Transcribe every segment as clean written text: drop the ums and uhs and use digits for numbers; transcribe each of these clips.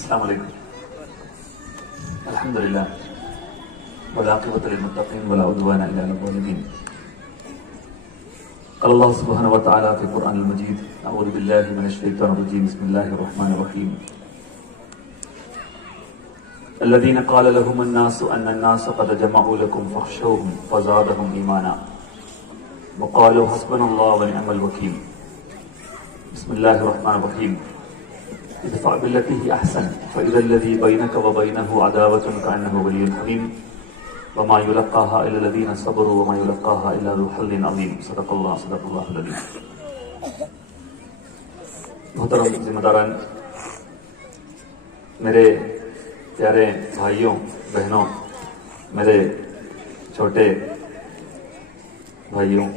السلام علیکم. الحمدللہ والعاقبۃ للمتقین ولا عدوان الا علی الظالمین. قال اللہ سبحانہ وتعالی فی القرآن المجید اعوذ باللہ من الشیطان الرجیم بسم اللہ الرحمن الرحیم. الذین قال لهم الناس ان الناس قد جمعوا لكم فاخشوهم فزادهم ایمانا وقالوا حسبنا اللہ ونعم الوکیل. بسم اللہ الرحمن الرحیم. ادفع بالتي هي احسن فاذا الذي بينك وبينه عداوة كأنه ولي حميم وما يلقاها الا الذين صبروا وما يلقاها الا ذو حظ عظيم. صدق اللہ العظیم. محترم ذمہ داران، میرے پیارے بھائیوں بہنوں، میرے چھوٹے بھائیوں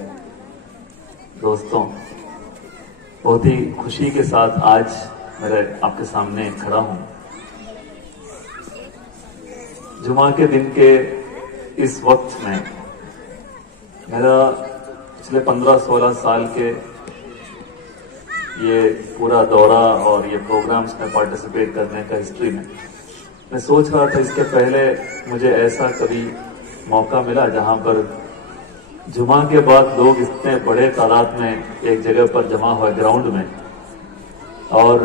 دوستوں، بہت ہی خوشی کے ساتھ آج میں آپ کے سامنے کھڑا ہوں. جمعہ کے دن کے اس وقت میں میرا پچھلے 15-16 سال کے یہ پورا دورہ اور یہ پروگرامز میں پارٹیسپیٹ کرنے کا ہسٹری میں سوچ رہا تھا اس کے پہلے مجھے ایسا کبھی موقع ملا جہاں پر جمعہ کے بعد لوگ اتنے بڑے تعداد میں ایک جگہ پر جمع ہوئے گراؤنڈ میں اور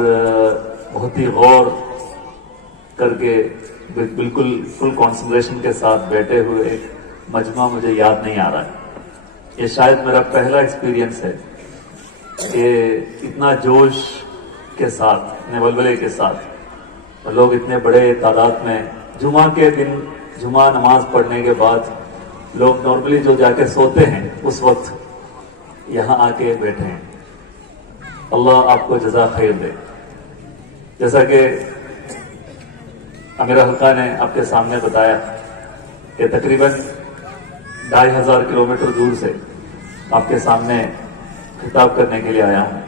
بہت ہی غور کر کے بالکل فل کانسنٹریشن کے ساتھ بیٹھے ہوئے ایک مجمع مجھے یاد نہیں آ رہا ہے. یہ شاید میرا پہلا ایکسپیرینس ہے کہ اتنا جوش کے ساتھ، اتنے ولولے کے ساتھ لوگ اتنے بڑے تعداد میں جمعہ کے دن جمعہ نماز پڑھنے کے بعد لوگ نارملی جو جا کے سوتے ہیں اس وقت یہاں آ کے بیٹھے ہیں. اللہ آپ کو جزا خیر دے. جیسا کہ امیر حلقہ نے آپ کے سامنے بتایا کہ تقریباً 2500 کلومیٹر دور سے آپ کے سامنے خطاب کرنے کے لیے آیا ہوں.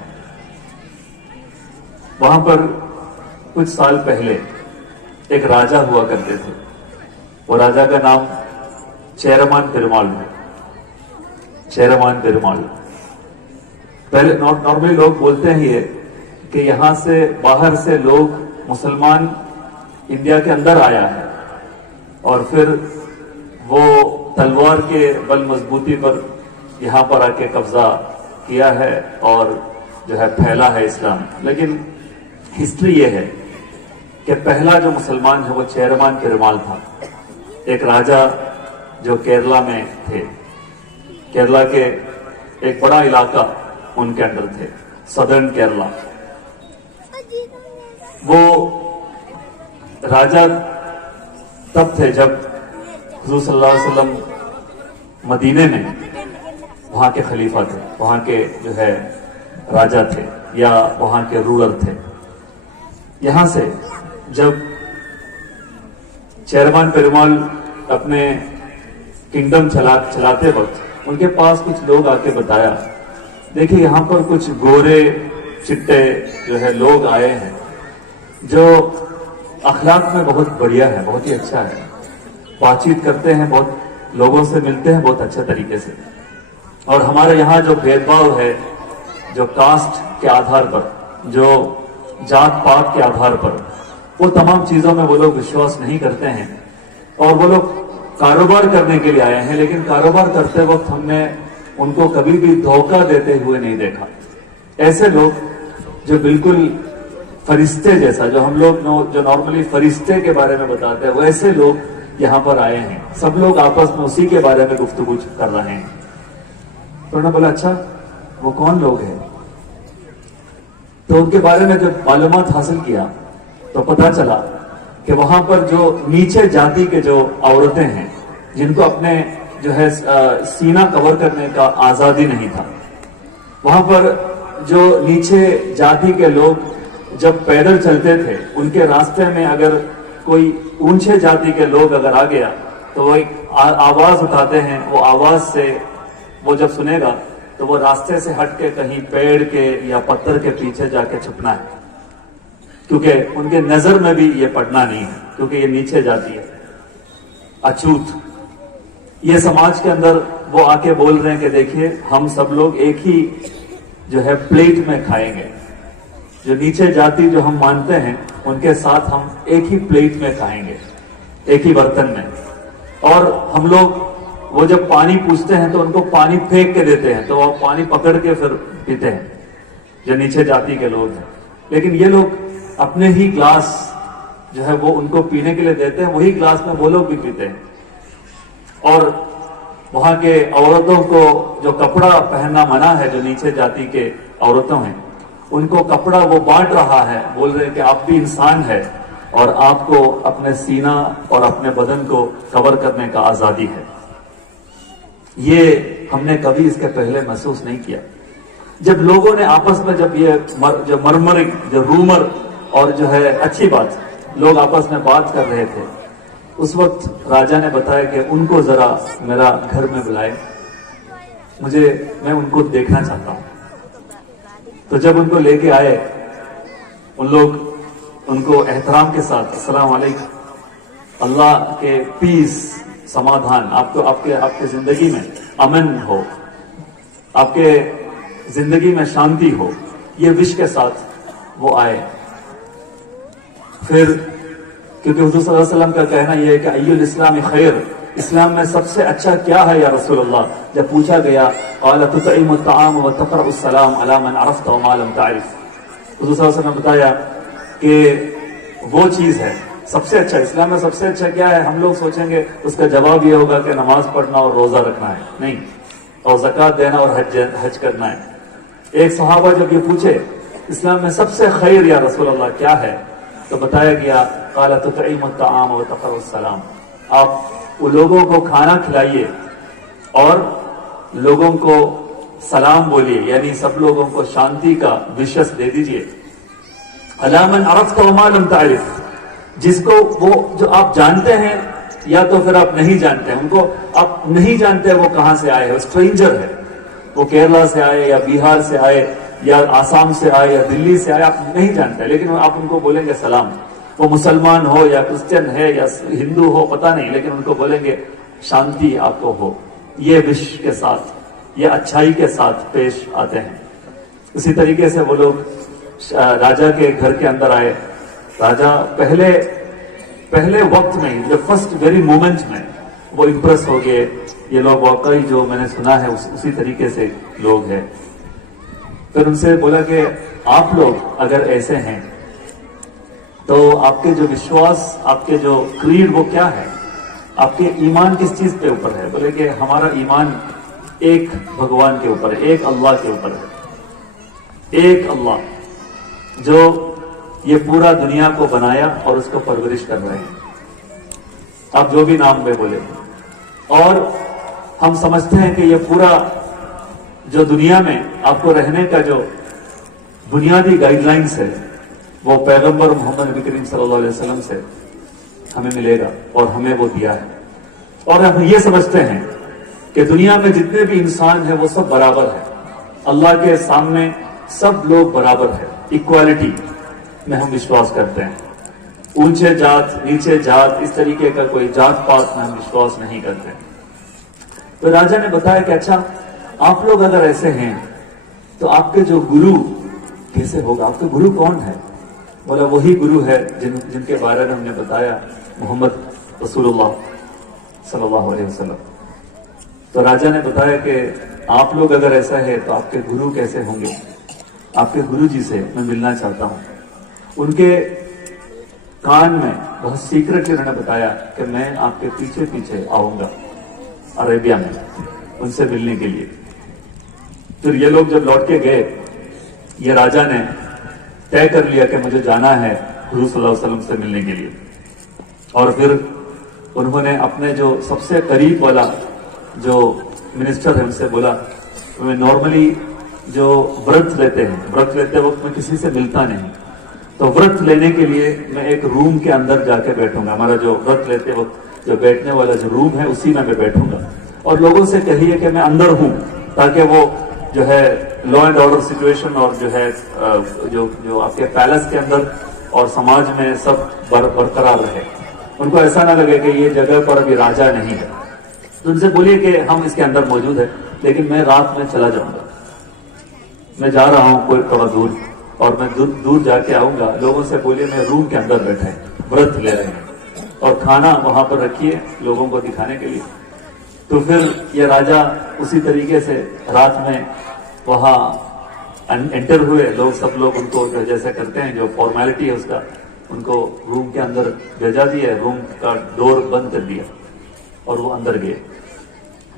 وہاں پر کچھ سال پہلے ایک راجہ ہوا کرتے تھے. وہ راجہ کا نام چیرمان پیرومال ہے. چیرمان پیرومال. پہلے نارملی لوگ بولتے ہیں یہ کہ یہاں سے باہر سے لوگ مسلمان انڈیا کے اندر آیا ہے اور پھر وہ تلوار کے بل مضبوطی پر یہاں پر آ کے قبضہ کیا ہے اور جو ہے پھیلا ہے اسلام. لیکن ہسٹری یہ ہے کہ پہلا جو مسلمان ہے وہ چیرمان پیرومال تھا. ایک راجہ جو کیرلا میں تھے. کیرلا کے ایک بڑا علاقہ ان کے اندر تھے، سدرن کیرلا. وہ راجہ تب تھے جب حضور صلی اللہ علیہ وسلم مدینے میں وہاں کے خلیفہ تھے، وہاں کے جو ہے راجہ تھے یا وہاں کے رولر تھے. یہاں سے جب چیرمان پیرومال اپنے کنگڈم چلاتے وقت ان کے پاس کچھ لوگ آ کے بتایا، دیکھیں یہاں پر کچھ گورے چٹے جو ہے لوگ آئے ہیں جو اخلاق میں بہت بڑھیا ہے، بہت ہی اچھا ہے، بات چیت کرتے ہیں، بہت لوگوں سے ملتے ہیں بہت اچھے طریقے سے. اور ہمارے یہاں جو بھید بھاؤ ہے، جو کاسٹ کے آدھار پر، جو جات پات کے آدھار پر، وہ تمام چیزوں میں وہ لوگ وشواس نہیں کرتے ہیں. اور وہ لوگ کاروبار کرنے کے لیے آئے ہیں، لیکن کاروبار کرتے وقت ہم نے ان کو کبھی بھی دھوکہ دیتے ہوئے نہیں دیکھا. ایسے لوگ جو بالکل فرشتے جیسا، جو ہم لوگ جو نارملی فرشتے کے بارے میں بتاتے ہیں، ویسے لوگ یہاں پر آئے ہیں. سب لوگ آپس میں اسی کے بارے میں گفتگو کر رہے ہیں. تو انہوں نے بولا اچھا وہ کون لوگ ہیں؟ تو ان کے بارے میں جب معلومات حاصل کیا تو پتا چلا کہ وہاں پر جو نیچے جاتی کے جو عورتیں ہیں، جن کو اپنے جو ہے سینہ کور کرنے کا آزادی نہیں تھا، وہاں پر جو نیچے جاتی کے لوگ جب پیدل چلتے تھے، ان کے راستے میں اگر کوئی اونچے جاتی کے لوگ اگر آ گیا تو وہ ایک آواز اٹھاتے ہیں. وہ آواز سے وہ جب سنے گا تو وہ راستے سے ہٹ کے کہیں پیڑ کے یا پتھر کے پیچھے جا کے چھپنا ہے، کیونکہ ان کے نظر میں بھی یہ پڑنا نہیں ہے، کیونکہ یہ نیچے جاتی ہے. اچھوت یہ سماج کے اندر وہ آ کے بول رہے ہیں کہ دیکھیے ہم سب لوگ ایک ہی جو ہے پلیٹ میں کھائیں گے. جو نیچے جاتی جو ہم مانتے ہیں ان کے ساتھ ہم ایک ہی پلیٹ میں کھائیں گے، ایک ہی برتن میں، اور ہم لوگ وہ جب پانی پوچھتے ہیں تو ان کو پانی پھینک کے دیتے ہیں، تو وہ پانی پکڑ کے پھر پیتے ہیں جو نیچے جاتی کے لوگ ہیں. لیکن یہ لوگ اپنے ہی گلاس جو ہے وہ ان کو پینے کے لیے دیتے ہیں، وہی گلاس میں وہ لوگ بھی پیتے ہیں. اور وہاں کے عورتوں کو جو کپڑا پہننا منع ہے، جو نیچے جاتی کے عورتوں ہیں، ان کو کپڑا وہ بانٹ رہا ہے، بول رہے ہیں کہ آپ بھی انسان ہے اور آپ کو اپنے سینہ اور اپنے بدن کو کور کرنے کا آزادی ہے. یہ ہم نے کبھی اس کے پہلے محسوس نہیں کیا. جب لوگوں نے آپس میں جب یہ جو مرمرنگ، جو رومر اور جو ہے اچھی بات لوگ آپس میں بات کر رہے تھے، اس وقت راجا نے بتایا کہ ان کو ذرا میرا گھر میں بلائے، میں ان کو دیکھنا چاہتا ہوں. تو جب ان کو لے کے آئے، ان لوگ ان کو احترام کے ساتھ السلام علیکم، اللہ کے پیس، سمادھان، آپ کے زندگی میں امن ہو، آپ کے زندگی میں شانتی ہو، یہ وش کے ساتھ وہ آئے. پھر کیونکہ حضور صلی اللہ علیہ وسلم کا کہنا یہ ہے کہ ایّ الاسلام خیر، اسلام میں سب سے اچھا کیا ہے یا رسول اللہ؟ جب پوچھا گیا قال تطعم الطعام وتقرأ السلام على من عرفت وما لم تعرف. حضور صلی اللہ علیہ وسلم نے بتایا کہ وہ چیز ہے سب سے اچھا، اسلام میں سب سے اچھا کیا ہے؟ ہم لوگ سوچیں گے اس کا جواب یہ ہوگا کہ نماز پڑھنا اور روزہ رکھنا ہے، نہیں، اور زکوٰۃ دینا اور حج کرنا ہے. ایک صحابہ جب یہ پوچھے اسلام میں سب سے خیر یا رسول اللہ کیا ہے، تو بتایا گیا قال تطعم الطعام وتقرأ السلام، آپ وہ لوگوں کو کھانا کھلائیے اور لوگوں کو سلام بولیے، یعنی سب لوگوں کو شانتی کا وشس دے دیجئے. علی من عرفت وما لم تعرف، جس کو وہ جو آپ جانتے ہیں یا تو پھر آپ نہیں جانتے ہیں، ان کو آپ نہیں جانتے وہ کہاں سے آئے ہیں، اسٹرینجر ہے، وہ کیرلا سے آئے یا بہار سے آئے یا آسام سے آئے یا دلی سے آئے، آپ نہیں جانتے، لیکن آپ ان کو بولیں گے سلام. وہ مسلمان ہو یا کرسچن ہے یا ہندو ہو پتہ نہیں، لیکن ان کو بولیں گے شانتی آپ کو ہو. یہ وش کے ساتھ، یہ اچھائی کے ساتھ پیش آتے ہیں. اسی طریقے سے وہ لوگ راجا کے گھر کے اندر آئے. راجا پہلے وقت میں، جو فرسٹ ویری مومنٹ میں وہ امپریس ہو گئے. یہ لوگ واقعی جو میں نے سنا ہے اسی طریقے سے لوگ ہیں. پھر ان سے بولا کہ آپ لوگ اگر ایسے ہیں تو آپ کے جو وشواس، آپ کے جو کریڈ وہ کیا ہے، آپ کے ایمان کس چیز پہ اوپر ہے؟ بولے کہ ہمارا ایمان ایک بھگوان کے اوپر ہے، ایک اللہ کے اوپر ہے. ایک اللہ جو یہ پورا دنیا کو بنایا اور اس کو پرورش کر رہے ہیں، آپ جو بھی نام میں بولے. اور ہم سمجھتے ہیں کہ یہ پورا جو دنیا میں آپ کو رہنے کا جو بنیادی گائیڈ لائنز ہے وہ پیغمبر محمد نبی کریم صلی اللہ علیہ وسلم سے ہمیں ملے گا اور ہمیں وہ دیا ہے. اور ہم یہ سمجھتے ہیں کہ دنیا میں جتنے بھی انسان ہیں وہ سب برابر ہیں، اللہ کے سامنے سب لوگ برابر ہیں. ایکوالٹی میں ہم وشواس کرتے ہیں. اونچے جات، نیچے جات، اس طریقے کا کوئی جات پات میں ہم وشواس نہیں کرتے. تو راجا نے بتایا کہ اچھا آپ لوگ اگر ایسے ہیں تو آپ کے جو گرو کیسے ہوگا؟ آپ کے گرو کون ہے؟ بولا وہی گرو ہے جن کے بارے میں ہم نے بتایا، محمد رسول اللہ صلی اللہ علیہ وسلم. تو راجا نے بتایا کہ آپ لوگ اگر ایسا ہے تو آپ کے گرو کیسے ہوں گے؟ آپ کے گرو جی سے میں ملنا چاہتا ہوں. ان کے کان میں بہت سیکرٹلی انہوں نے بتایا کہ میں آپ کے پیچھے پیچھے آؤں گا عربیہ میں ان سے ملنے کے لیے. پھر یہ لوگ جب لوٹ کے گئے، یہ راجا نے طے کر لیا کہ مجھے جانا ہے حضور صلی اللہ علیہ وسلم سے ملنے کے لیے. اور پھر انہوں نے اپنے جو سب سے قریب والا جو منسٹر ہے ان سے بولا، میں نارملی جو ورت لیتے ہیں، ورت لیتے وقت میں کسی سے ملتا نہیں، تو ورت لینے کے لیے میں ایک روم کے اندر جا کے بیٹھوں گا. ہمارا جو ورت لیتے وقت جو بیٹھنے والا جو روم ہے اسی میں بیٹھوں گا. اور لوگوں سے کہیے کہ میں اندر ہوں، تاکہ وہ جو ہے لا اینڈ آرڈر سچویشن اور جو ہے جو آپ کے پیلس کے اندر اور سماج میں سب برقرار رہے. ان کو ایسا نہ لگے کہ یہ جگہ پر ابھی راجا نہیں ہے. تو ان سے بولیے کہ ہم اس کے اندر موجود ہیں، لیکن میں رات میں چلا جاؤں گا، میں جا رہا ہوں کوئی تھوڑا دور. اور میں دور جا کے آؤں گا، لوگوں سے بولیے میں روم کے اندر بیٹھا ہے، ورت لے رہے ہیں، اور کھانا وہاں پر رکھیے لوگوں کو دکھانے کے لیے۔ تو پھر یہ راجہ اسی طریقے سے رات میں وہاں انٹر ہوئے، لوگ سب لوگ ان کو جیسے کرتے ہیں جو فارمیلٹی ہے اس کا، ان کو روم کے اندر بھیجا دیا، روم کا ڈور بند کر دیا اور وہ اندر گئے۔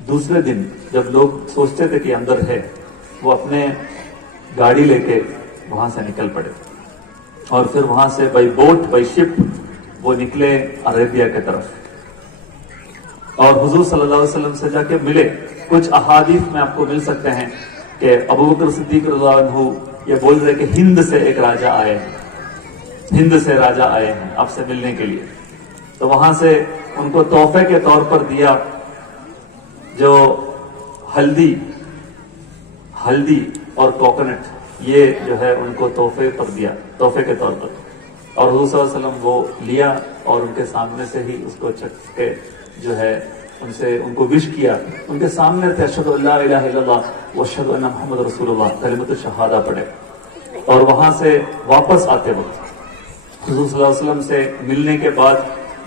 دوسرے دن جب لوگ سوچتے تھے کہ اندر ہے، وہ اپنے گاڑی لے کے وہاں سے نکل پڑے، اور پھر وہاں سے بائی بوٹ بائی شپ وہ نکلے عربیہ کی طرف، اور حضور صلی اللہ علیہ وسلم سے جا کے ملے۔ کچھ احادیث میں آپ کو مل سکتے ہیں کہ ابو بکر صدیق رضی اللہ عنہ یہ بول رہے کہ ہند سے ایک راجہ آئے ہیں، ہند سے راجہ آئے ہیں آپ سے ملنے کے لیے، تو وہاں سے ان کو تحفے کے طور پر دیا جو ہلدی اور کوکونٹ، یہ جو ہے ان کو تحفے پر دیا، تحفے کے طور پر، اور حضور صلی اللہ علیہ وسلم وہ لیا اور ان کے سامنے سے ہی اس کو چکھ کے جو ہے ان کو وش کیا، ان کے سامنے تھے اشہد ان لا الہ الا اللہ واشہد ان محمد رسول اللہ، کلمۃ الشہادہ پڑھے۔ اور وہاں سے واپس آتے وقت حضور صلی اللہ علیہ وسلم سے ملنے کے بعد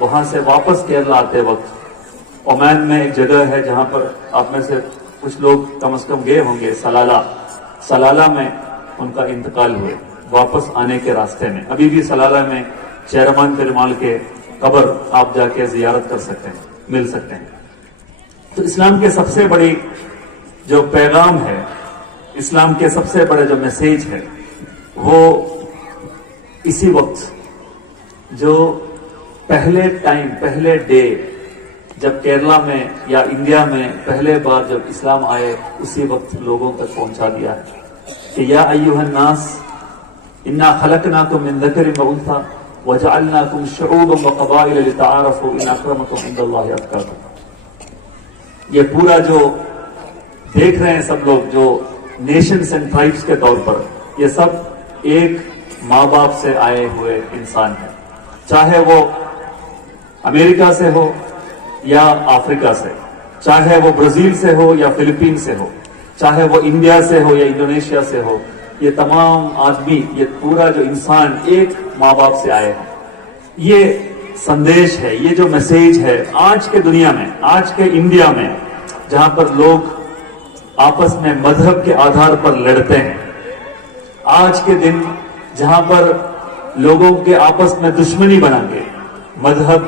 وہاں سے واپس کیرلا آتے وقت عمان میں ایک جگہ ہے جہاں پر آپ میں سے کچھ لوگ کم از کم گئے ہوں گے، سلالہ میں ان کا انتقال ہوئے واپس آنے کے راستے میں۔ ابھی بھی سلالہ میں چیرمان پیرمال کے قبر آپ جا کے زیارت کر سکتے ہیں، مل سکتے ہیں۔ تو اسلام کے سب سے بڑی جو پیغام ہے، اسلام کے سب سے بڑے جو میسیج ہے، وہ اسی وقت جو پہلے ڈے جب کیرلا میں یا انڈیا میں پہلے بار جب اسلام آئے، اسی وقت لوگوں تک پہنچا دیا ہے کہ یا ایھا الناس انا خلقناکم من ذکر و انثی وجعلناکم شعوبا وقبائل لتعارفوا ان اکرمکم عند اللہ اتقاکم۔ یہ پورا جو دیکھ رہے ہیں سب لوگ، جو نیشنز اینڈ ٹرائبس کے طور پر، یہ سب ایک ماں باپ سے آئے ہوئے انسان ہیں، چاہے وہ امریکہ سے ہو یا افریقہ سے، چاہے وہ برازیل سے ہو یا فلپین سے ہو، چاہے وہ انڈیا سے ہو یا انڈونیشیا سے ہو، یہ تمام آدمی، یہ پورا جو انسان ایک ماں باپ سے آئے ہیں۔ یہ سندیش ہے، یہ جو میسیج ہے آج کے دنیا میں، آج کے انڈیا میں، جہاں پر لوگ آپس میں مذہب کے آدھار پر لڑتے ہیں، آج کے دن جہاں پر لوگوں کے آپس میں دشمنی بنا کے، مذہب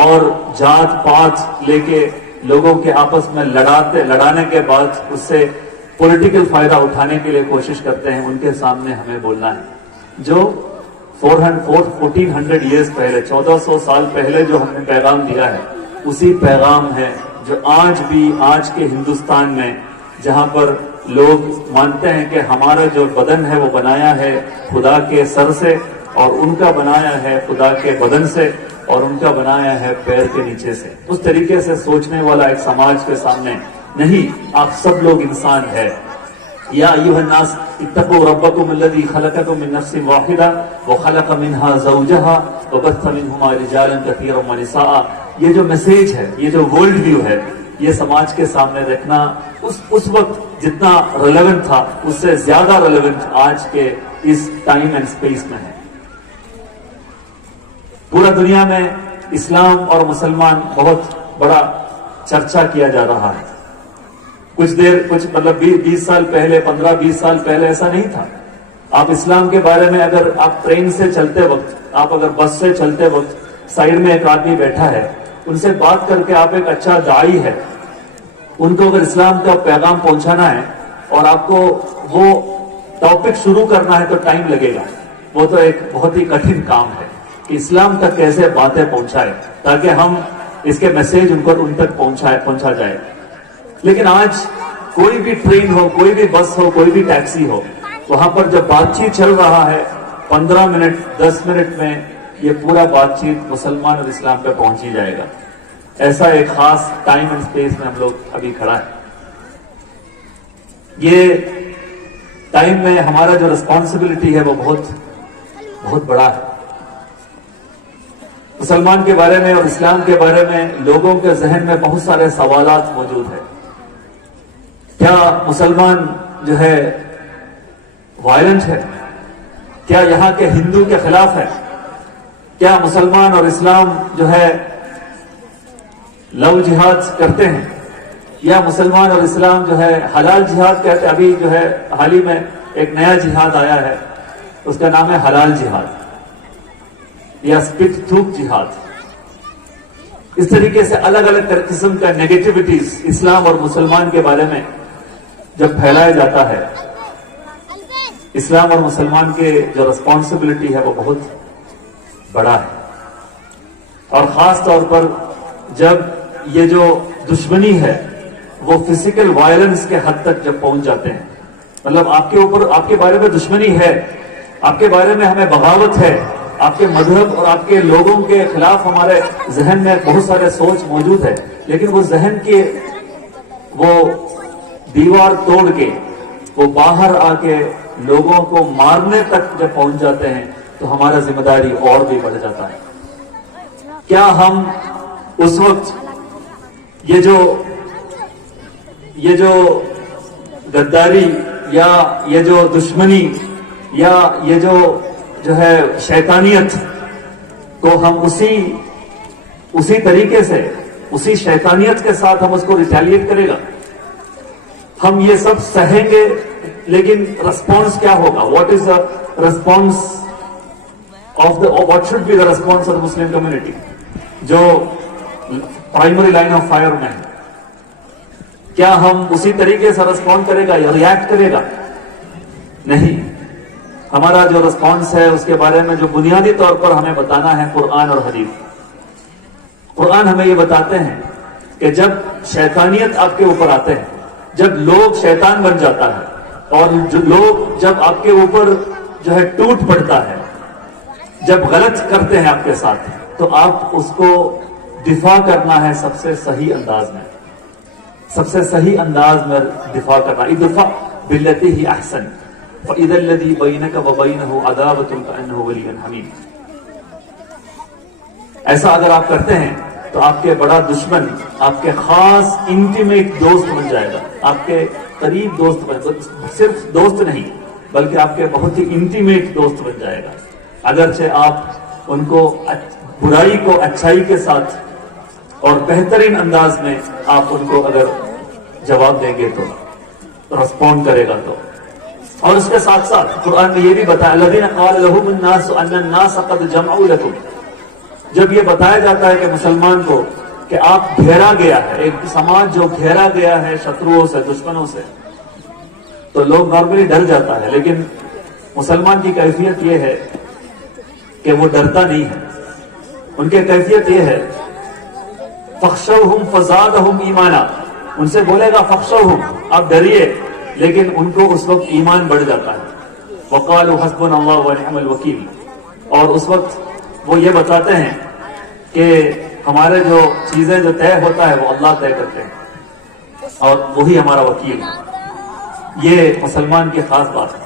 اور جات پات لے کے لوگوں کے آپس میں لڑانے کے بعد اس سے پولیٹیکل فائدہ اٹھانے کے لیے کوشش کرتے ہیں، ان کے سامنے ہمیں بولنا ہے جو 1400 ایئرز پہلے، 1400 سال پہلے جو ہم نے پیغام دیا ہے، اسی پیغام ہے جو آج بھی آج کے ہندوستان میں، جہاں پر لوگ مانتے ہیں کہ ہمارا جو بدن ہے وہ بنایا ہے خدا کے سر سے، اور ان کا بنایا ہے خدا کے بدن سے، اور ان کا بنایا ہے پیر کے نیچے سے، اس طریقے سے سوچنے والا ایک سماج کے سامنے نہیں، آپ سب لوگ انسان ہیں۔ یا ایھا الناس اتقوا ربکم الذی خلقکم من نفس واحدہ وخلق منها زوجہا وبث منہما رجالا کثیرا ونساء۔ یہ جو میسیج ہے، یہ جو ورلڈ ویو ہے، یہ سماج کے سامنے رکھنا اس وقت جتنا ریلیونٹ تھا، اس سے زیادہ ریلیونٹ آج کے اس ٹائم اینڈ سپیس میں ہے۔ پورا دنیا میں اسلام اور مسلمان بہت بڑا چرچا کیا جا رہا ہے۔ کچھ مطلب 20 سال پہلے، 15-20 سال پہلے ایسا نہیں تھا۔ آپ اسلام کے بارے میں اگر آپ ٹرین سے چلتے وقت، آپ اگر بس سے چلتے وقت سائیڈ میں ایک آدمی بیٹھا ہے، ان سے بات کر کے آپ ایک اچھا داعی ہے، ان کو اگر اسلام کا پیغام پہنچانا ہے اور آپ کو وہ ٹاپک شروع کرنا ہے تو ٹائم لگے گا۔ وہ تو ایک بہت ہی کٹھن کام ہے کہ اسلام تک کیسے باتیں پہنچائے تاکہ ہم اس کے میسیج ان تک پہنچا جائے۔ لیکن آج کوئی بھی ٹرین ہو، کوئی بھی بس ہو، کوئی بھی ٹیکسی ہو، وہاں پر جب بات چیت چل رہا ہے 15 منٹ 10 منٹ میں یہ پورا بات چیت مسلمان اور اسلام پہ پہنچ ہی جائے گا۔ ایسا ایک خاص ٹائم اینڈ سپیس میں ہم لوگ ابھی کھڑا ہے۔ یہ ٹائم میں ہمارا جو رسپانسبلٹی ہے وہ بہت بڑا ہے۔ مسلمان کے بارے میں اور اسلام کے بارے میں لوگوں کے ذہن میں بہت سارے سوالات موجود ہیں۔ کیا مسلمان جو ہے وائلنٹ ہے؟ کیا یہاں کے ہندو کے خلاف ہے؟ کیا مسلمان اور اسلام جو ہے لو جہاد کرتے ہیں؟ یا مسلمان اور اسلام جو ہے حلال جہاد کہتے ہیں؟ ابھی جو ہے حال ہی میں ایک نیا جہاد آیا ہے، اس کا نام ہے حلال جہاد یا سپٹ تھوک جہاد۔ اس طریقے سے الگ الگ قسم کا نیگیٹیوٹیز اسلام اور مسلمان کے بارے میں جب پھیلایا جاتا ہے، اسلام اور مسلمان کے جو رسپانسبلٹی ہے وہ بہت بڑا ہے، اور خاص طور پر جب یہ جو دشمنی ہے وہ فزیکل وائلنس کے حد تک جب پہنچ جاتے ہیں، مطلب آپ کے اوپر، آپ کے بارے میں دشمنی ہے، آپ کے بارے میں ہمیں بغاوت ہے، آپ کے مذہب اور آپ کے لوگوں کے خلاف ہمارے ذہن میں بہت سارے سوچ موجود ہے، لیکن وہ ذہن کے وہ دیوار توڑ کے وہ باہر آ کے لوگوں کو مارنے تک جب پہنچ جاتے ہیں تو ہمارا ذمہ داری اور بھی بڑھ جاتا ہے۔ کیا ہم اس وقت یہ جو غداری یا یہ جو دشمنی یا یہ جو ہے شیطانیت کو ہم اسی طریقے سے اسی شیطانیت کے ساتھ ہم اس کو ریٹیلیٹ کرے گا؟ ہم یہ سب سہیں گے، لیکن رسپانس کیا ہوگا؟ What is the response what should be the response of Muslim community جو پرائمری لائن آف فائر میں ہے؟ کیا ہم اسی طریقے سے رسپونڈ کرے گا یا ریئیکٹ کرے گا؟ نہیں، ہمارا جو رسپانس ہے اس کے بارے میں جو بنیادی طور پر ہمیں بتانا ہے قرآن اور حدیث۔ قرآن ہمیں یہ بتاتے ہیں کہ جب شیطانیت آپ کے اوپر آتے ہیں، جب لوگ شیطان بن جاتا ہے اور جب آپ کے اوپر جو ہے ٹوٹ پڑتا ہے، جب غلط کرتے ہیں آپ کے ساتھ، تو آپ اس کو دفاع کرنا ہے سب سے صحیح انداز میں، سب سے صحیح انداز میں دفاع کرنا۔ ادفع باللتی ہی احسن فَإِذَا الَّذِي بَيْنَكَ وَبَيْنَهُ عَدَاوَةٌ كَأَنَّهُ وَلِيٌّ حَمِيمٌ۔ ایسا اگر آپ کرتے ہیں تو آپ کے بڑا دشمن آپ کے خاص انٹیمیٹ دوست بن جائے گا، آپ کے قریب دوست بن، صرف دوست نہیں بلکہ آپ کے بہت ہی انٹیمیٹ دوست بن جائے گا، اگرچہ آپ ان کو برائی کو اچھائی کے ساتھ اور بہترین انداز میں آپ ان کو اگر جواب دیں گے تو رسپونڈ کرے گا تو۔ اور اس کے ساتھ ساتھ قرآن میں یہ بھی بتایا الذین قال لهم الناس ان الناس قد جمعوا لكم، جب یہ بتایا جاتا ہے کہ مسلمان کو کہ آپ گھیرا گیا ہے، ایک سماج جو گھیرا گیا ہے شتروؤں سے، دشمنوں سے، تو لوگ نارملی ڈر جاتا ہے، لیکن مسلمان کی کیفیت یہ ہے کہ وہ ڈرتا نہیں ہے۔ ان کی کیفیت یہ ہے فخشوہم فزادہم ایمانا، ان سے بولے گا فخشوہم، آپ ڈریے، لیکن ان کو اس وقت ایمان بڑھ جاتا ہے۔ وقالوا حسبنا اللہ ونعم الوکیل، اور اس وقت وہ یہ بتاتے ہیں کہ ہمارے جو چیزیں جو طے ہوتا ہے وہ اللہ طے کرتے ہیں اور وہی ہمارا وکیل ہے۔ یہ مسلمان کی خاص بات ہے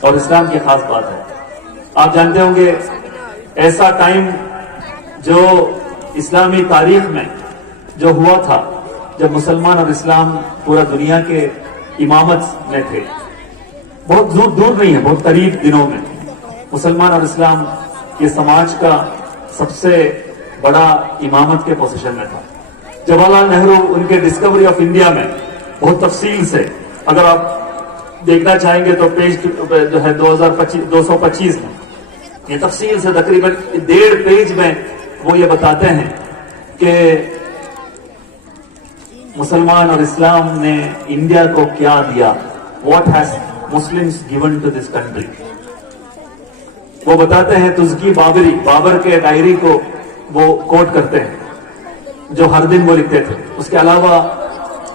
اور اسلام کی خاص بات ہے۔ آپ جانتے ہوں گے ایسا ٹائم جو اسلامی تاریخ میں جو ہوا تھا جب مسلمان اور اسلام پورا دنیا کے امامت میں تھے، بہت دور نہیں ہے، بہت قریب دنوں میں مسلمان اور اسلام کے سماج کا سب سے بڑا امامت کے پوزیشن میں تھا۔ جواہر لال نہرو ان کے ڈسکوری آف انڈیا میں بہت تفصیل سے، اگر آپ دیکھنا چاہیں گے تو پیج جو ہے 225 میں یہ تفصیل سے تقریباً 1.5 پیج میں وہ یہ بتاتے ہیں کہ مسلمان اور اسلام نے انڈیا کو کیا دیا، what has Muslims given to this country. وہ بتاتے ہیں تزکی بابری، بابر کے ڈائری کو وہ کوٹ کرتے ہیں جو ہر دن وہ لکھتے تھے، اس کے علاوہ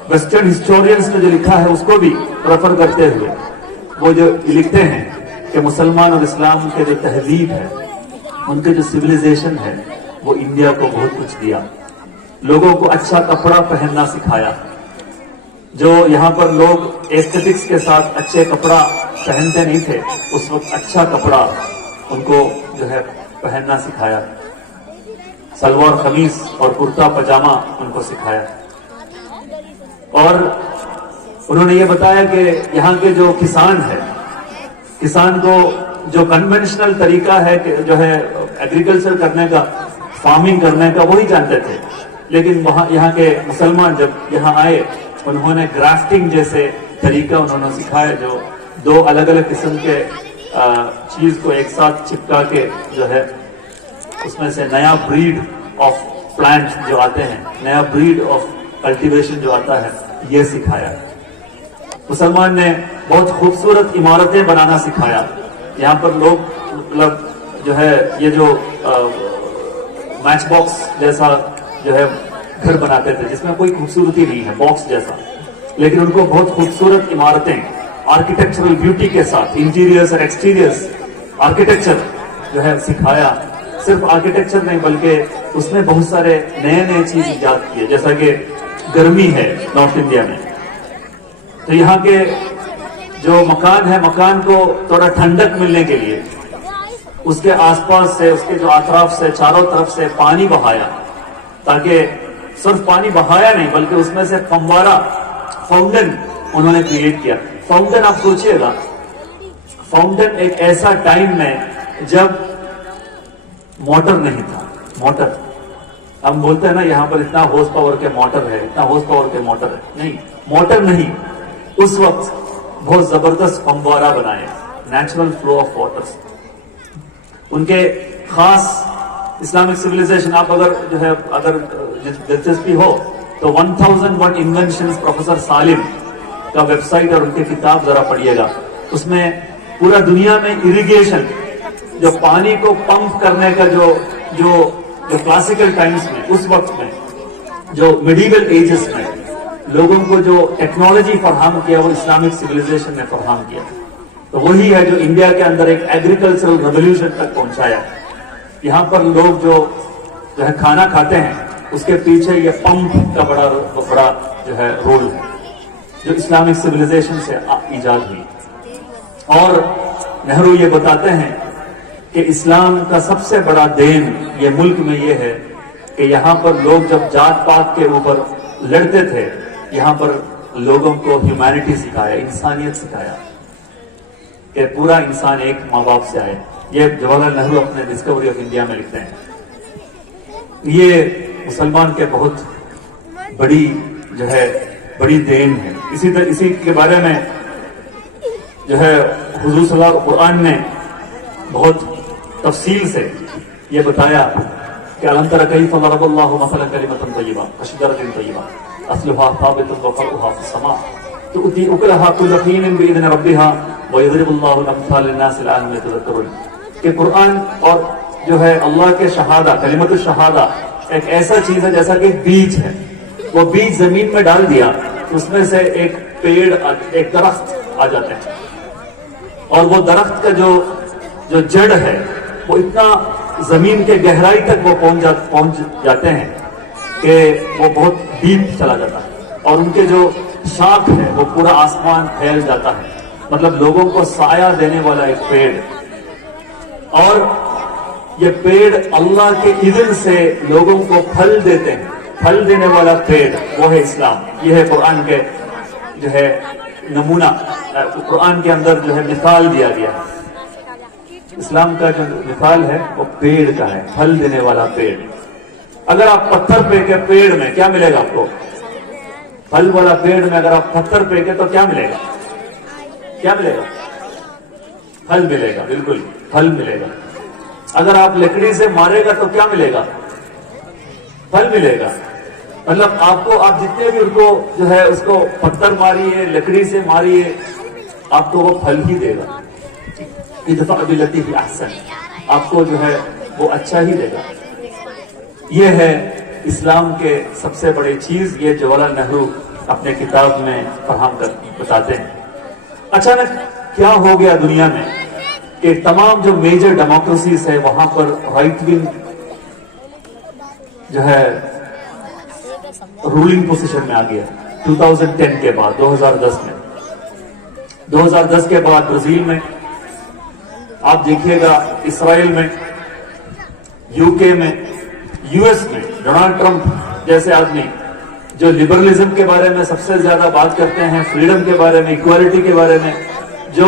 ویسٹرن ہسٹورینز نے جو لکھا ہے اس کو بھی ریفر کرتے ہوئے وہ جو لکھتے ہیں کہ مسلمان اور اسلام کے جو تہذیب ہے، ان کے جو سویلائزیشن ہے، وہ انڈیا کو بہت کچھ دیا۔ لوگوں کو اچھا کپڑا پہننا سکھایا، جو یہاں پر لوگ ایسٹیٹکس کے ساتھ اچھے کپڑا پہنتے نہیں تھے، اس وقت اچھا کپڑا ان کو جو ہے پہننا سکھایا، سلوار قمیص اور کرتا پاجامہ ان کو سکھایا۔ اور انہوں نے یہ بتایا کہ یہاں کے جو کسان ہے، کسان کو جو کنونشنل طریقہ ہے کہ جو ہے ایگریکلچر کرنے کا، فارمنگ کرنے کا، وہی جانتے تھے. لیکن وہاں یہاں کے مسلمان جب یہاں آئے انہوں نے گرافٹنگ جیسے طریقہ انہوں نے سکھایا، جو دو الگ الگ قسم کے چیز کو ایک ساتھ چپکا کے جو ہے اس میں سے نیا بریڈ آف پلانٹ جو آتے ہیں، نیا بریڈ آف کلٹیویشن جو آتا ہے، یہ سکھایا. مسلمان نے بہت خوبصورت عمارتیں بنانا سکھایا. یہاں پر لوگ مطلب جو ہے یہ جو میچ باکس جیسا جو ہے گھر بناتے تھے جس میں کوئی خوبصورتی نہیں ہے، باکس جیسا، لیکن ان کو بہت خوبصورت عمارتیں آرکیٹیکچرل بیوٹی کے ساتھ، انٹیریئرز اور ایکسٹیریئرز آرکیٹیکچر جو ہے سکھایا. صرف آرکیٹیکچر نہیں بلکہ اس میں بہت سارے نئے نئے چیز ایجاد کیے، جیسا کہ گرمی ہے نارتھ انڈیا میں، تو یہاں کے جو مکان ہے، مکان کو تھوڑا ٹھنڈک ملنے کے لیے اس کے آس پاس سے، اس کے جو اطراف سے، چاروں طرف سے پانی بہایا، تاکہ صرف پانی بہایا نہیں بلکہ اس میں سے فموارہ، فاؤنٹن انہوں نے کریٹ کیا. فاؤنٹن آپ سوچئے گا، فاؤنٹن ایک ایسا ٹائم میں جب موٹر نہیں تھا. موٹر ہم بولتے ہیں نا یہاں پر اتنا ہورس پاور کے موٹر ہے، اتنا ہورس پاور کے موٹر ہے، نہیں، موٹر نہیں. اس وقت بہت زبردست فموارہ بنائے، نیچرل فلو آف واٹر. ان کے خاص اسلامک سویلائزیشن، آپ اگر جو ہے اگر دلچسپی ہو تو 1001 انوینشنز پروفیسر سالم کا ویب سائٹ اور ان کی کتاب ذرا پڑھیے گا. اس میں پورا دنیا میں اریگیشن، جو پانی کو پمپ کرنے کا جو کلاسیکل ٹائمز میں، اس وقت میں جو میڈیول ایجز میں لوگوں کو جو ٹیکنالوجی فراہم کیا وہ اسلامک سویلائزیشن نے فراہم کیا. تو وہی ہے جو انڈیا کے اندر ایک ایگریکلچرل ریولیوشن تک پہنچایا. یہاں پر لوگ جو ہے کھانا کھاتے ہیں اس کے پیچھے یہ پمپ کا بڑا جو ہے رول ہے جو اسلامک سویلائزیشن سے ایجاد ہوئی. اور نہرو یہ بتاتے ہیں کہ اسلام کا سب سے بڑا دین یہ ملک میں یہ ہے کہ یہاں پر لوگ جب جات پات کے اوپر لڑتے تھے، یہاں پر لوگوں کو ہیومینٹی سکھایا، انسانیت سکھایا کہ پورا انسان ایک ماں باپ سے آئے. یہ جواہر لال نہرو اپنے ڈسکوری آف انڈیا میں لکھتے ہیں. یہ مسلمان کے بہت بڑی جو ہے بڑی دین ہے. اسی کے بارے میں جو ہے حضور صلی اللہ علیہ وسلم قرآن نے بہت تفصیل سے یہ بتایا کہ الم تر کیف ضرب اللہ مثلا کلمۃ طیبہ کشجرۃ طیبہ اصلها ثابت وفرعها في السماء تؤتي اکلها كل حين باذن ربها ويضرب الله الامثال للناس لعلهم يتذكرون. کہ قرآن اور جو ہے اللہ کے شہادہ، کلمۃ الشہادہ ایک ایسا چیز ہے جیسا کہ بیج ہے. وہ بیج زمین میں ڈال دیا اس میں سے ایک پیڑ، ایک درخت آ جاتے ہیں، اور وہ درخت کا جو جڑ ہے وہ اتنا زمین کے گہرائی تک وہ پہنچ جاتے ہیں کہ وہ بہت ڈیپ چلا جاتا ہے، اور ان کے جو شاخ ہے وہ پورا آسمان پھیل جاتا ہے. مطلب لوگوں کو سایہ دینے والا ایک پیڑ. اور یہ پیڑ اللہ کے اذن سے لوگوں کو پھل دیتے ہیں. پھل دینے والا پیڑ وہ ہے اسلام. یہ ہے قرآن کے جو ہے نمونہ، قرآن کے اندر جو ہے مثال دیا گیا ہے. اسلام کا جو مثال ہے وہ پیڑ کا ہے، پھل دینے والا پیڑ. اگر آپ پتھر پھینکے پیڑ میں کیا ملے گا آپ کو؟ پھل والا پیڑ میں اگر آپ پتھر پھینکے تو کیا ملے گا؟ کیا ملے گا؟ پھل ملے گا. بالکل پھل ملے گا. اگر آپ لکڑی سے مارے گا تو کیا ملے گا؟ پھل ملے گا. مطلب آپ جتنے بھی ان کو جو ہے اس کو پتھر ماریے، لکڑی سے ماریے، آپ کو وہ پھل ہی دے گا. ادفع بالتی ہی احسن، آپ کو جو ہے وہ اچھا ہی دے گا. یہ ہے اسلام کے سب سے بڑی چیز. یہ جواہر لال نہرو اپنے کتاب میں فراہم کر بتاتے ہیں. اچانک کیا ہو گیا دنیا میں کہ تمام جو میجر ڈیموکریسیز ہے وہاں پر رائٹ ونگ جو ہے رولنگ پوزیشن میں آ گیا 2010 کے بعد. 2010 کے بعد برازیل میں آپ دیکھیے گا، اسرائیل میں، یو کے میں، یو ایس میں ڈونلڈ ٹرمپ جیسے آدمی جو لبرلزم کے بارے میں سب سے زیادہ بات کرتے ہیں، فریڈم کے بارے میں، ایکوالٹی کے بارے میں، جو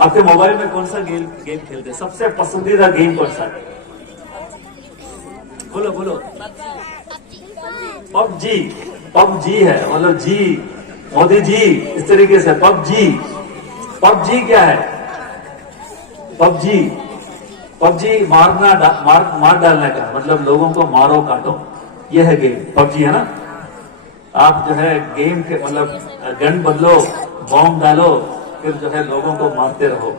آپ کے موبائل میں کون سا گیم کھیلتے ہیں؟ سب سے پسندیدہ گیم کون سا ہے؟ بولو بولو. پب جی ہے. مطلب جی مودی جی اس طریقے سے پب جی کیا ہے؟ پب جی مار ڈالنے کا مطلب لوگوں کو مارو کاٹو، یہ ہے گیم. پب جی ہے نا. آپ جو ہے گیم کے مطلب گن بدلو، بام ڈالو، پھر جو ہے لوگوں کو مارتے رہو.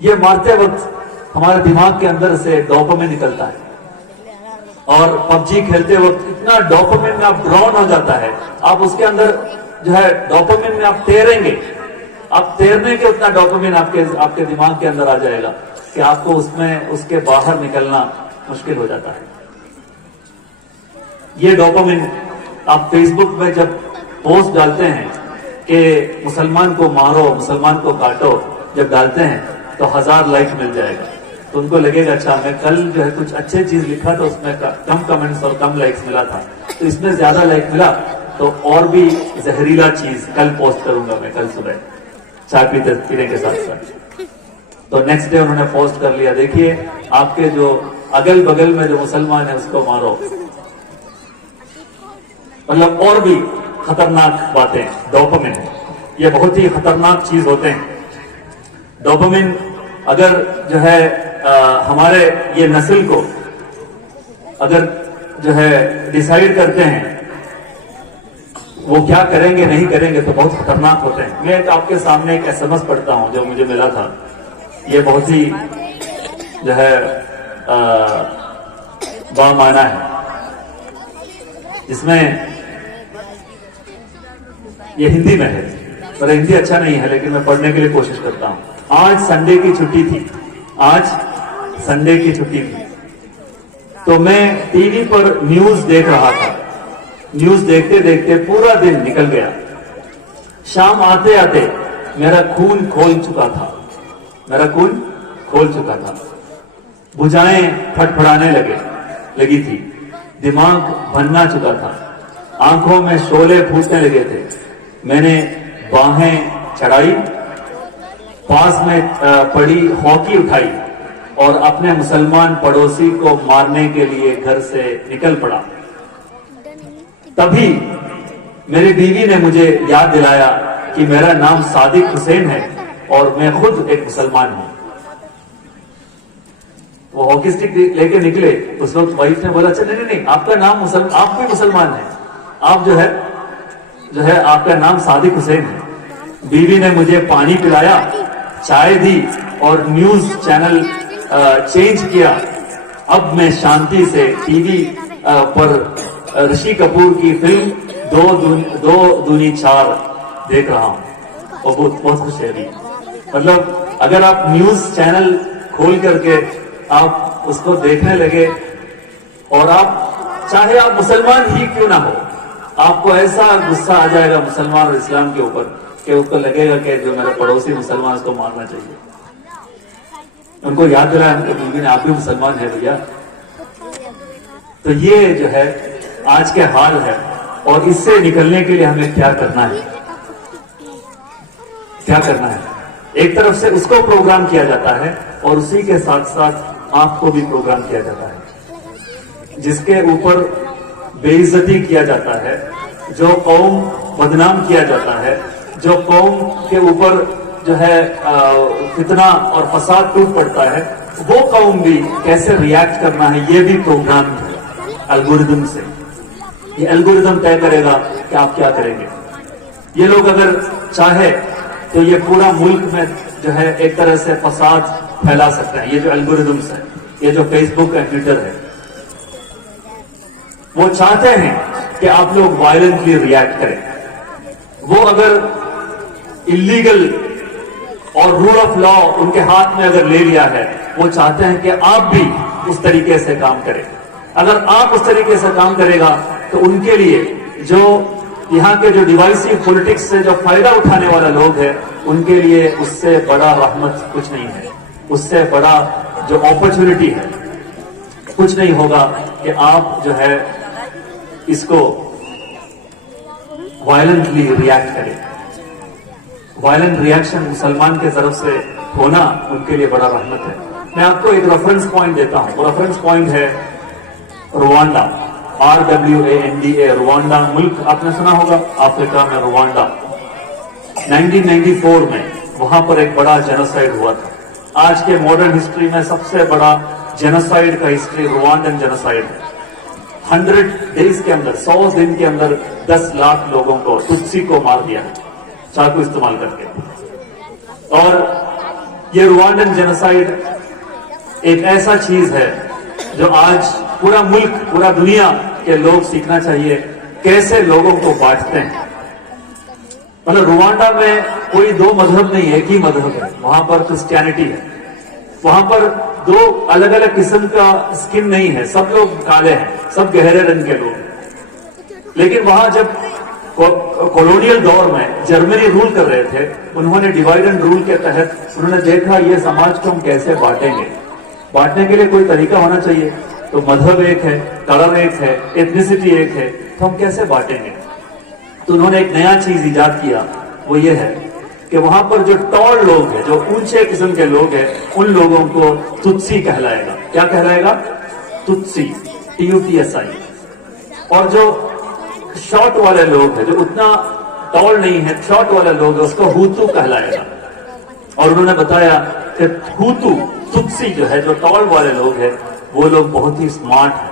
یہ مارتے وقت ہمارے دماغ کے اندر سے ڈوپامین نکلتا ہے، اور پب جی کھیلتے وقت اتنا ڈوپامین میں آپ ڈراؤن ہو جاتا ہے، آپ اس کے اندر جو ہے ڈوپامین میں آپ تیریں گے، آپ تیرنے کے اتنا ڈوپامین آپ کے دماغ کے اندر آ جائے گا کہ آپ کو اس کے باہر نکلنا مشکل ہو جاتا ہے. یہ ڈوپامین آپ فیس بک میں جب پوسٹ ڈالتے ہیں کہ مسلمان کو مارو، مسلمان کو کاٹو، جب ڈالتے ہیں تو 1000 لائک مل جائے گا، تو ان کو لگے گا اچھا میں کل جو ہے کچھ اچھے چیز لکھا تو اس میں کم کمنٹس اور کم لائکس ملا تھا، تو اس میں زیادہ لائک ملا تو اور بھی زہریلا چیز کل پوسٹ کروں گا میں، کل صبح چائے پینے کے ساتھ ساتھ. تو نیکسٹ ڈے انہوں نے پوسٹ کر لیا، دیکھیے آپ کے جو اگل بگل میں جو مسلمان ہے اس کو مارو. مطلب اور بھی خطرناک باتیں. ڈوپامین یہ بہت ہی خطرناک چیز ہوتے ہیں. ڈوپامین اگر جو ہے ہمارے یہ نسل کو اگر جو ہے ڈیسائیڈ کرتے ہیں وہ کیا کریں گے نہیں کریں گے تو بہت خطرناک ہوتے ہیں. میں آپ کے سامنے ایک SMS پڑھتا ہوں جو مجھے ملا تھا. یہ بہت ہی جو ہے بامعنی ہے. اس میں یہ ہندی میں ہے، پر ہندی اچھا نہیں ہے لیکن میں پڑھنے کے لیے کوشش کرتا ہوں. آج سنڈے کی چھٹی تھی، تو میں ٹی وی پر نیوز دیکھ رہا تھا. نیوز دیکھتے دیکھتے پورا دن نکل گیا. شام آتے آتے میرا خون کھول چکا تھا. بجائیں پھٹپھڑانے لگی تھی. دماغ بھننا چکا تھا. آنکھوں میں شعلے پھوٹنے لگے تھے. میں نے باہیں چڑھائی، پاس میں پڑی ہاکی اٹھائی اور اپنے مسلمان پڑوسی کو مارنے کے لیے گھر سے نکل پڑا. تبھی میری بیوی نے مجھے یاد دلایا کہ میرا نام صادق حسین ہے اور میں خود ایک مسلمان ہوں. وہ ہاکی اسٹک لے کے نکلے. اس وقت وائف نے بولا اچھا نہیں آپ کا نام آپ بھی مسلمان ہے، آپ جو ہے آپ کا نام صادق حسین ہے. بیوی نے مجھے پانی پلایا، چائے دی اور نیوز چینل چینج کیا. اب میں شانتی سے ٹی وی پر رشی کپور کی فلم دو دونی چار دیکھ رہا ہوں اور بہت خوش ہے. مطلب اگر آپ نیوز چینل کھول کر کے آپ اس کو دیکھنے لگے اور آپ چاہے آپ مسلمان ہی کیوں نہ ہو، آپ کو ایسا غصہ آ جائے گا مسلمان اور اسلام کے اوپر کہ اس کو لگے گا کہ جو میرا پڑوسی مسلمان اس کو مارنا چاہیے. ان کو یاد دلایا ان کے بیوی نے آپ بھی مسلمان ہے بھیا. تو یہ جو ہے آج کے حال ہے، اور اس سے نکلنے کے لیے ہمیں کیا کرنا ہے. ایک طرف سے اس کو پروگرام کیا جاتا ہے اور اسی کے ساتھ ساتھ آپ کو بھی پروگرام کیا جاتا ہے، جس کے اوپر بے عزتی کیا جاتا ہے، جو قوم بدنام کیا جاتا ہے، جو قوم کے اوپر جو ہے فتنہ اور فساد ٹوٹ پڑتا ہے، وہ قوم بھی کیسے ریاکٹ کرنا ہے یہ بھی پروگرام ہے الگوریدم سے. یہ الگوریدم طے کرے گا کہ آپ کیا کریں گے. یہ لوگ اگر چاہے تو یہ پورا ملک میں جو ہے ایک طرح سے فساد پھیلا سکتے ہیں. یہ جو الگوریدمس ہے، یہ جو فیس بک ہے، ٹویٹر ہے، وہ چاہتے ہیں کہ آپ لوگ وائلنٹلی ریاکٹ کریں. وہ اگر اللیگل اور رول آف لا ان کے ہاتھ میں اگر لے لیا ہے، وہ چاہتے ہیں کہ آپ بھی اس طریقے سے کام کریں. اگر آپ اس طریقے سے کام کرے گا تو ان کے لیے جو یہاں کے جو ڈیوائسو پولیٹکس سے جو فائدہ اٹھانے والا لوگ ہیں، ان کے لیے اس سے بڑا رحمت کچھ نہیں ہے، اس سے بڑا جو اپرچونٹی ہے کچھ نہیں ہوگا کہ آپ جو ہے اس کو وائلنٹلی ریاکٹ کریں. وائلنٹ ریاکشن مسلمان کے طرف سے ہونا ان کے لیے بڑا رحمت ہے. میں آپ کو ایک ریفرنس پوائنٹ دیتا ہوں. وہ ریفرنس پوائنٹ ہے روانڈا, RWANDA. روانڈا ملک آپ نے سنا ہوگا, افریقہ میں روانڈا. 1994 میں وہاں پر ایک بڑا جینوسائیڈ ہوا تھا. آج کے ماڈرن ہسٹری میں سب سے بڑا جینوسائیڈ کا ہسٹری روانڈن جینوسائیڈ ہے. 100 days کے اندر, 100 دن کے اندر 10 لاکھ لوگوں کو, تتسی کو مار دیا چاقو استعمال کر کے. اور یہ روانڈن جینوسائیڈ ایک ایسا چیز ہے جو آج پورا ملک, پورا دنیا کے لوگ سیکھنا چاہیے کیسے لوگوں کو بانٹتے ہیں. مطلب روانڈا میں کوئی دو مذہب نہیں, ایک ہی مذہب ہے. وہاں پر کرسچینٹی ہے. وہاں پر دو الگ الگ قسم کا سکن نہیں ہے, سب لوگ کالے ہیں, سب گہرے رنگ کے لوگ ہیں. لیکن وہاں جب کولونیل دور میں جرمنی رول کر رہے تھے, انہوں نے ڈیوائڈ اینڈ رول کے تحت انہوں نے دیکھا یہ سماج کو ہم کیسے بانٹیں گے. بانٹنے کے لیے کوئی طریقہ ہونا چاہیے. تو مذہب ایک ہے, کلر ایک ہے, ایتھنیسٹی ایک ہے, تو ہم کیسے بانٹیں گے. تو انہوں نے ایک نیا چیز ایجاد کیا. وہ یہ ہے کہ وہاں پر جو ٹال لوگ ہیں, جو اونچے قسم کے لوگ ہیں, ان لوگوں کو تتسی کہلائے گا. کیا کہلائے گا؟ تتسی, TUTSI. اور جو شارٹ والے لوگ ہیں, جو اتنا ٹال نہیں ہے, شارٹ والے لوگ ہیں, اس کو ہوتو کہلائے گا. اور انہوں نے بتایا کہ ہوتو, تتسی جو ہے, جو ٹال والے لوگ ہیں, وہ لوگ بہت ہی اسمارٹ ہیں.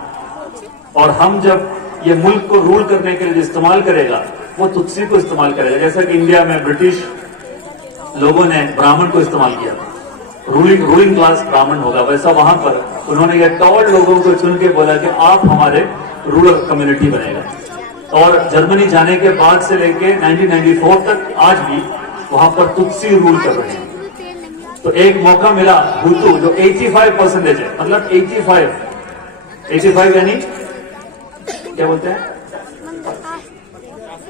اور ہم جب یہ ملک کو رول کرنے کے لیے استعمال کرے گا, وہ تتسی کو استعمال کرے گا. جیسا کہ انڈیا میں برٹش لوگوں نے براہمن کو استعمال کیا تھا, رولنگ کلاس براہمن ہوگا, ویسا وہاں پر انہوں نے یہ ٹال لوگوں کو چن کے بولا کہ آپ ہمارے رولر کمیونٹی بنے گا. اور جرمنی جانے کے بعد سے لے کے 1994 تک آج بھی وہاں پر تتسی رول کر رہے ہیں. تو ایک موقع ملا ہوتو جو 85% ہے, مطلب 85 یعنی کیا بولتے ہیں,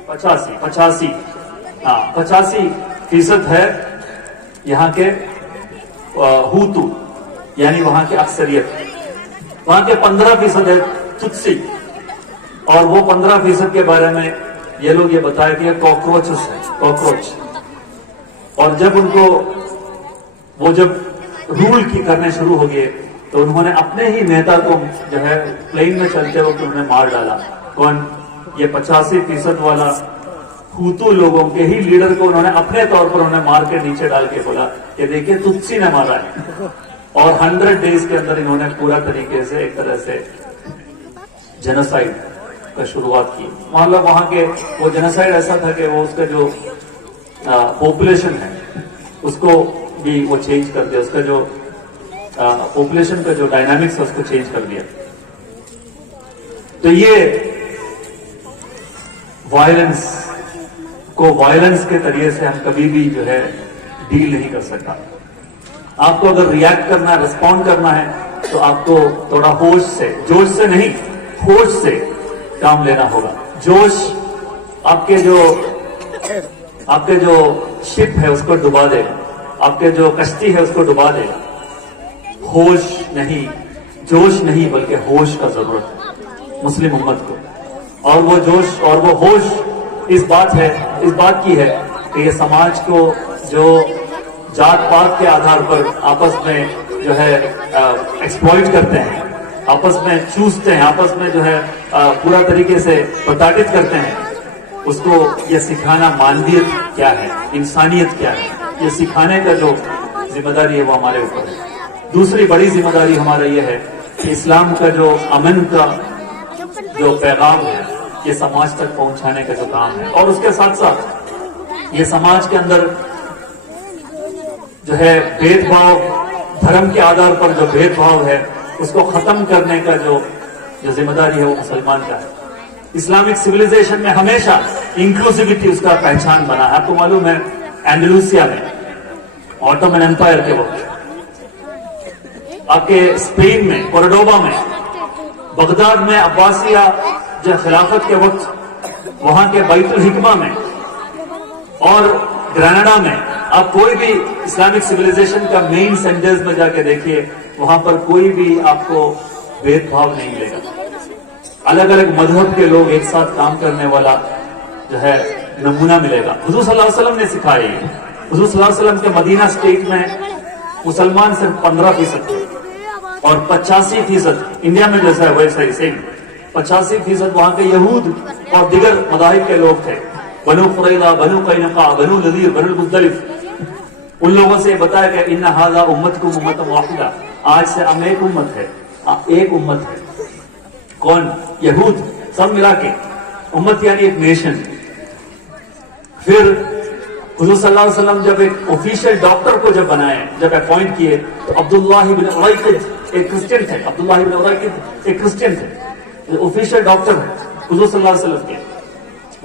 85 ہاں 85% ہے یہاں کے ہوتو, یعنی وہاں کی اکثریت. وہاں کے 15% ہے تتسی. اور وہ 15% کے بارے میں یہ لوگ یہ بتایا کہ یہ کاکروچز ہے, کاکروچ. اور جب ان کو وہ جب رول کی کرنے شروع ہو گئے تو انہوں نے اپنے ہی نیتا کو جو ہے پلین میں چلتے وقت انہوں نے مار ڈالا. کون؟ یہ 85% والا ہوتو لوگوں کے ہی لیڈر کو انہوں نے اپنے طور پر انہوں نے مار کے نیچے ڈال کے بولا کہ دیکھیے تتسی نے مارا ہے. اور 100 days کے اندر انہوں نے پورا طریقے سے ایک طرح سے جینوسائیڈ کا شروعات کی. مطلب وہاں کے وہ جینوسائیڈ ایسا تھا کہ وہ اس کا جو پاپولیشن ہے اس کو بھی وہ چینج کر دیا, اس کا جو پاپولیشن کا جو ڈائنامکس ہے اس کو چینج کر دیا. تو یہ وائلنس کو وائلنس کے ذریعے سے ہم کبھی بھی جو ہے ڈیل نہیں کر سکتا. آپ کو اگر ریئیکٹ کرنا ہے, رسپونڈ کرنا ہے, تو آپ کو تھوڑا ہوش سے, جوش سے نہیں, ہوش سے کام لینا ہوگا. جوش آپ کے جو شپ ہے اس کو ڈبا دے گا, آپ کے جو کشتی ہے اس کو ڈبا دے گا. ہوش نہیں, جوش نہیں, بلکہ ہوش کا ضرورت ہے مسلم امت کو. اور وہ جوش اور وہ ہوش اس بات کی ہے کہ یہ سماج کو جو جات پات کے آدھار پر آپس میں جو ہے ایکسپلوئٹ کرتے ہیں, آپس میں چوستے ہیں, آپس میں جو ہے پورا طریقے سے پرتاڑت کرتے ہیں, اس کو یہ سکھانا مانویت کیا ہے, انسانیت کیا ہے, یہ سکھانے کا جو ذمہ داری ہے وہ ہمارے اوپر ہے. دوسری بڑی ذمہ داری ہمارا یہ ہے کہ اسلام کا جو امن کا جو پیغام ہے یہ سماج تک پہنچانے کا جو کام ہے, اور اس کے ساتھ ساتھ یہ سماج کے اندر جو ہے بھید بھاؤ, دھرم کے آدھار پر جو بھید بھاؤ ہے اس کو ختم کرنے کا جو ذمہ داری ہے وہ مسلمان کا ہے. اسلامک سویلائزیشن میں ہمیشہ انکلوسیوٹی اس کا پہچان بنا ہے. آپ کو معلوم ہے اینڈلوسیا میں آٹومن امپائر کے وقت, آپ کے اسپین میں کورڈوبا میں, بغداد میں عباسیہ جو خلافت کے وقت وہاں کے بیت الحکمہ میں, اور گریناڈا میں, آپ کوئی بھی اسلامک سویلائزیشن کا مین سینٹرز میں جا کے دیکھیے, وہاں پر کوئی بھی آپ کو بھید بھاؤ نہیں ملے گا. الگ الگ مذہب کے لوگ ایک ساتھ کام کرنے والا جو ہے نمونہ ملے گا. حضور صلی اللہ علیہ وسلم نے سکھایا. حضور صلی اللہ علیہ وسلم کے مدینہ اسٹیٹ میں مسلمان صرف 15% تھے اور 85% انڈیا میں جیسا ہے ویسا ہی سیم 85% وہاں کے یہود اور دیگر مذاہب کے لوگ تھے. بنو قریظہ، بنو قینقاع، بنو نذیر، بنو المزدلف. ان لوگوں سے بتایا کہ ان ھذا امتکم امۃ واحدہ، آج سے ہم ایک امت ہے، ایک امت ہے. کون؟ یہود. سب ملا کے امت یعنی ایک نیشن. پھر حضور صلی اللہ علیہ وسلم جب ایک آفیشیل ڈاکٹر کو جب بنائے، جب اپوائنٹ کیے، تو عبداللہ بن اریقط ایک کرسچن تھے. عبداللہ بن اریقط ایک کرسچن تھے، آفیشیل ڈاکٹر ہے حضور صلی اللہ علیہ وسلم کے.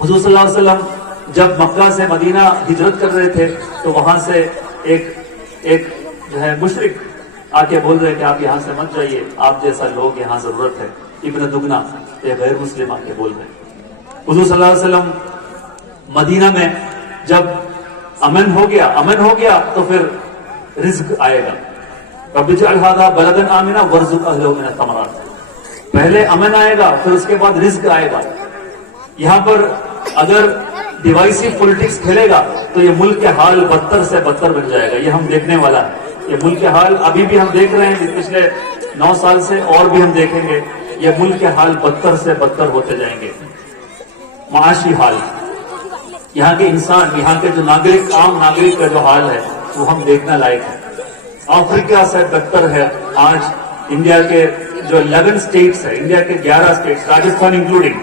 حضور صلی اللہ علیہ وسلم جب مکہ سے مدینہ ہجرت کر رہے تھے تو وہاں سے ایک جو ہے مشرک آ کے بول رہے کہ آپ یہاں سے مت جائیے، آپ جیسا لوگ یہاں ضرورت ہے. ابن دگنا یہ غیر مسلم آ کے بول رہے. حضور صلی اللہ علیہ وسلم مدینہ میں جب امن ہو گیا تو پھر رزق آئے گا. رب اجعل ھذا بلدا آمنا وارزق اہلہ من الثمرات. پہلے امن آئے گا، پھر اس کے بعد رزق آئے گا. یہاں پر اگر ڈیوائسو پولیٹکس کھیلے گا تو یہ ملک کے حال بدتر سے بدتر بن جائے گا. یہ ہم دیکھنے والا ہے. یہ ملک کے حال ابھی بھی ہم دیکھ رہے ہیں، پچھلے 9 سال سے اور بھی ہم دیکھیں گے. یہ ملک کے حال بدتر سے بدتر ہوتے جائیں گے. معاشی حال، یہاں کے انسان، یہاں کے جو ناگرک، عام ناگرک کا جو حال ہے وہ ہم دیکھنا لائق ہے. افریقہ سے بدتر ہے آج انڈیا کے جو 11 اسٹیٹس ہے، انڈیا کے 11 اسٹیٹس، راجستھان انکلوڈنگ.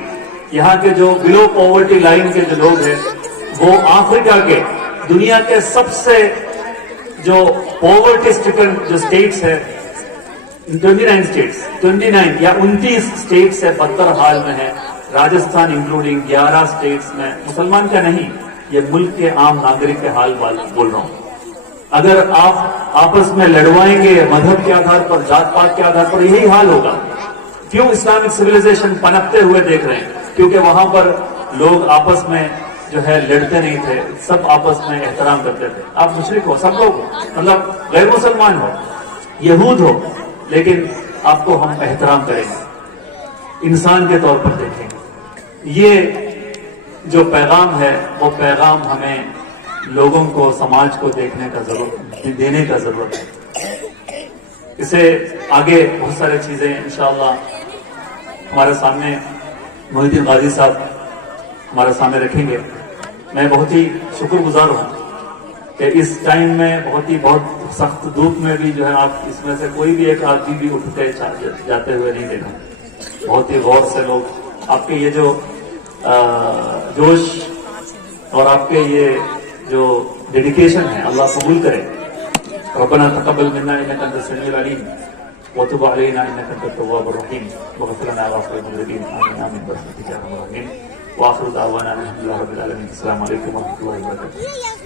یہاں کے جو بلو پاورٹی لائن کے جو لوگ ہیں وہ افریقہ کے دنیا کے سب سے جو پاورٹی سٹیکن جو اسٹیٹس ہے 29 یا 29 اسٹیٹ سے بدتر حال میں ہے. راجستھان انکلوڈنگ 11 اسٹیٹس میں. مسلمان کا نہیں، یہ ملک کے عام ناگرک کے حال بول رہا ہوں. اگر آپ آپس میں لڑوائیں گے مذہب کے آدھار پر، ذات پات کے آدھار پر، یہی حال ہوگا. کیوں اسلامک سویلائزیشن پنپتے ہوئے دیکھ رہے ہیں؟ کیونکہ وہاں پر لوگ آپس میں جو ہے لڑتے نہیں تھے، سب آپس میں احترام کرتے تھے. آپ مشرک ہو، سب لوگ ہو، مطلب غیر مسلمان ہو، یہود ہو، لیکن آپ کو ہم احترام کریں گے، انسان کے طور پر دیکھیں گے. یہ جو پیغام ہے وہ پیغام ہمیں لوگوں کو، سماج کو دینے کا ضرورت ہے. اسے آگے بہت سارے چیزیں انشاءاللہ ہمارے سامنے محی الدین غازی صاحب ہمارے سامنے رکھیں گے. میں بہت ہی شکر گزار ہوں کہ اس ٹائم میں بہت سخت دھوپ میں بھی جو ہے آپ اس میں سے کوئی بھی ایک آدمی بھی اٹھتے جاتے ہوئے نہیں دیکھا. بہت ہی غور سے لوگ آپ کے یہ جو جوش اور آپ کے یہ جو ڈیڈیکیشن ہے اللہ قبول کرے. ربنا تقبل منا انك انت السميع العليم وتب علينا انك انت التواب الرحيم واغفر لنا واغفر للمذنبين امين امين برحمتك يا ارحم الراحمين واخر دعوانا الحمد لله رب العالمين. السلام علیکم ورحمۃ اللہ وبرکاتہ.